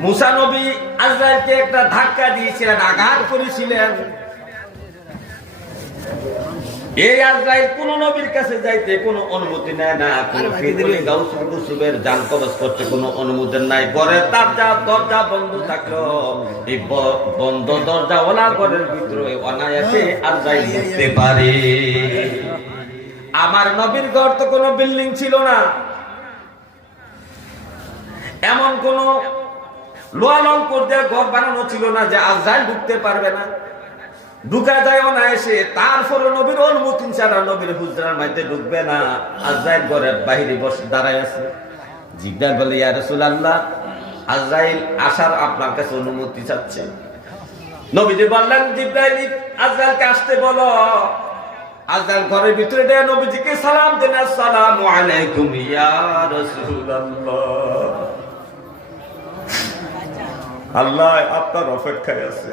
মুসা নবী আজরাইলকে একটা ধাক্কা দিয়েছিলেন, আঘাত করেছিলেন। এই আজরাইল কোন নবীর কাছে যাইতে কোনো অনুমতি নেয় না, কোন ফিরলি গাউসুল কুসুবের জান কবজ করতে কোনো অনুমতি নাই। ঘরের দরজা বন্ধ থাকলো, এই বন্ধ দরজাওয়ালা ঘরের ভিতরে অনায়াসে আজরাইল ঢুকতে পারে। আমার নবীর ঘর তো কোনো বিল্ডিং ছিল না, এমন কোন লোহা লঙ্কর দিয়ে ঘর বানানো ছিল না যে আজরাইল ঢুকতে পারবে না, ঢুকা যায় অনায়াসে। তারপরে নবীর অনুমতি ছাড়া নবীর হুজরার মধ্যে ঢুকবে না। আজরাইল ঘরের বাইরে বসে দাঁড়ায় আছে। জিবরাইল বলে, ইয়া রাসূলুল্লাহ, আজরাইল আসার আপনার কাছে অনুমতি চাচ্ছে। নবীজি বললেন, জিবরাইল আজরাইলকে আসতে বলো। আজরাইল ঘরের ভিতরে গিয়ে নবীজিকে সালাম দেন, আসসালামু আলাইকুম ইয়া রাসূলুল্লাহ, আল্লাহ আপনার অপেক্ষায় আছে,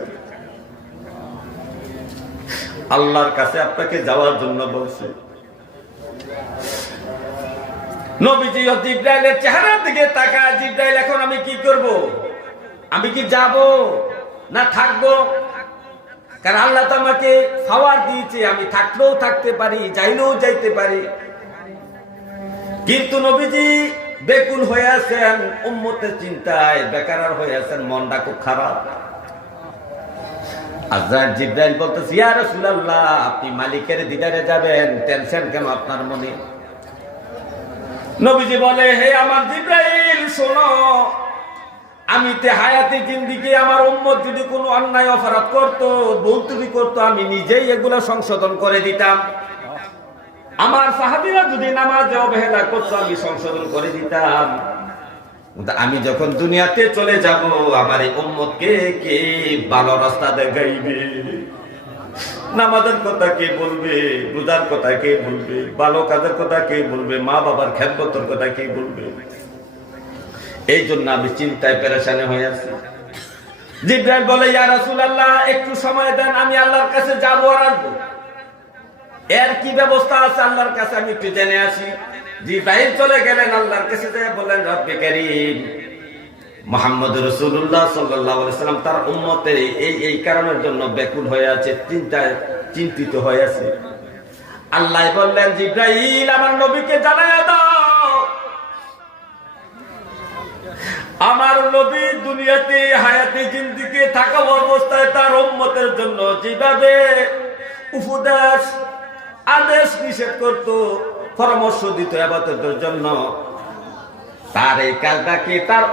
আল্লাহর কাছে আপনাকে যাওয়ার জন্য বলছে। নবীজি জিবরাইলের চেহারার দিকে তাকায়, জিবরাইল এখন আমি কি করব? আমি কি যাব না থাকবো? কারণ আল্লাহ তো আমাকে পাওয়ার দিয়েছে, আমি থাকলেও থাকতে পারি, যাইলেও যাইতে পারি। কিন্তু নবীজি বেকুল হয়ে আছেন, উম্মতের চিন্তায় বেকার হয়ে আছেন, মনটা খুব খারাপ। আজরাইল জিবরাইল বলতেছে, ইয়া রাসূলুল্লাহ, আপনি মালিকের দিদারে যাবেন, টেনশন কেন আপনার মনে? নবীজি বলে, হে আমার জিবরাইল শোনো, আমি তে হায়াতে জিন্দেগি আমার উম্মত যদি কোনো অন্যায় অপরাধ করত, ভুল করত, আমি নিজেই এগুলো সংশোধন করে দিতাম। আমার সাহাবীরা যদি নামাজে অবহেলা করত, আমি সংশোধন করে দিতাম। আমি যখন দুনিয়াতে চলে যাব, আমার এই উম্মতকে কে ভালো রাস্তা দেখাইবে? নামাজের কথা কে বলবে? রোজার কথা কে বলবে? ভালো কাজের কথা কে বলবে? মা বাবার খেদমতের কথা কে বলবে? এই জন্য আমি চিন্তায় পেরেশানি হয়ে আছি। জিবরাইল বলে, ইয়া রাসূলুল্লাহ, একটু সময় দেন, আমি আল্লাহর কাছে যাব আর আসবো। এর কি ব্যবস্থা আছে আল্লাহর কাছে আমি একটু জেনে আসি। জিবরাইল চলে গেলেন, আল্লাহর কাছে যেয়ে বললেন, রব্বে কারীম, মুহাম্মদ রাসূলুল্লাহ সাল্লাল্লাহু আলাইহি ওয়াসাল্লাম তার উম্মতের এই কারণের জন্য ব্যাকুল হয়ে আছে, চিন্তিত হয়ে আছে। আল্লাহ বললেন, জিবরাইল, আমার নবীকে জানায়া দাও, আমার নবী দুনিয়াতে হায়াতে জিন্দেগি থাকা অবস্থায় তার উম্মতের জন্য যেভাবে উপদেশ আদেশ নিষেধ করত, পরামর্শ দিত ইবাদতের জন্য, তার এই কাজটাকে তার